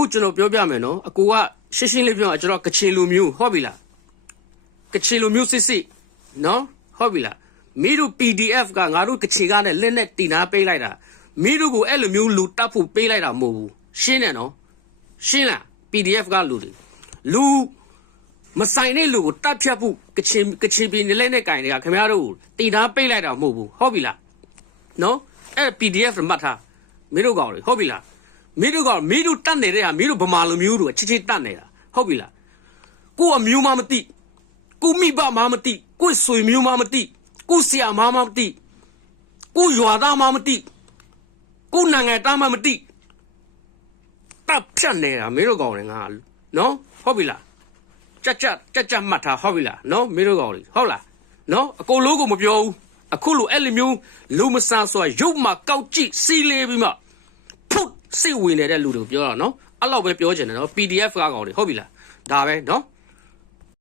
အခုကျွန်တော်ပြောပြမယ်နော်အကိုကရှင်းရှင်းလေးပြောကျွန်တော်ကချင်လူမျိုးဟုတ်ပြီလားကချင်လူမျိုးစစ်စစ်နော်ဟုတ်ပြီလားမင်းတို့ PDF ကငါတို့ကချင်ကနဲ့လက်နဲ့တင်နာပေးလိုက်တာမင်းတို့ကိုအဲ့လိုမျိုးလူတပ်ဖို့ပေးလိုက်တာမဟုတ်ဘူးရှင်းတယ်နော်ရှင်းလား PDF ကလူတွေလူမဆိုင်တဲ့လူကိုတပ်ဖြတ်ဖို့ကချင်ပြည်နယ်လက်နဲ့ကင်တွေကခင်ဗျားတို့တင်နာပေးလိုက်တာမဟုတ်ဘူးဟုတ်ပြီလားနော်အဲ့ PDF မှတ်ထားမင်းတို့ကောင်လေဟုတ်ပြီလားမင်းတို့ကမင်းတို့တတ်နေတဲ့ဟာမင်းတို့ဗမာလူမျိုးတို့ချစ်ချစ်တတ်နေတာဟုတ်ပြီလားကိုအမျိုးမှမသိကိုမိဘမှမသိကိုဆွေမျိုးမှမသိကိုဆရာမမသိကိုရွာသားမမသိကိုနိုင်ငံသားမမသိတပ်ဖြတ်နေတာမင်းတို့ကောင်လေငါနော်ဟုတ်ပြီလားကြက်မှတ်ထားဟုတ်ပြီလားနော်မင်းတို့ကောင်လေဟုတ်လားနော်အကုန်လုံးကိုမပြောဘူးအခုလိုအဲ့လိုမျိုးလူမဆန်ဆိုရုပ်မှာကောက်ကြည့်စီးလေးပြီးမှဖုတ်စိတ်ဝင်နေတဲ့လူတွေကိုပြောတာနော်အဲ့လောက်ပဲပြောချင်တယ်နော် PDF ကားကောင်တွေဟုတ်ပြီလားဒါပဲနော်